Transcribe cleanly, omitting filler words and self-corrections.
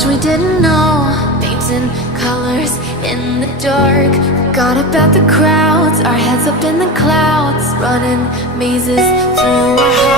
much we didn't know. Painting colors in the dark. Forgot about the crowds, our heads up in the clouds. Running mazes through our hearts.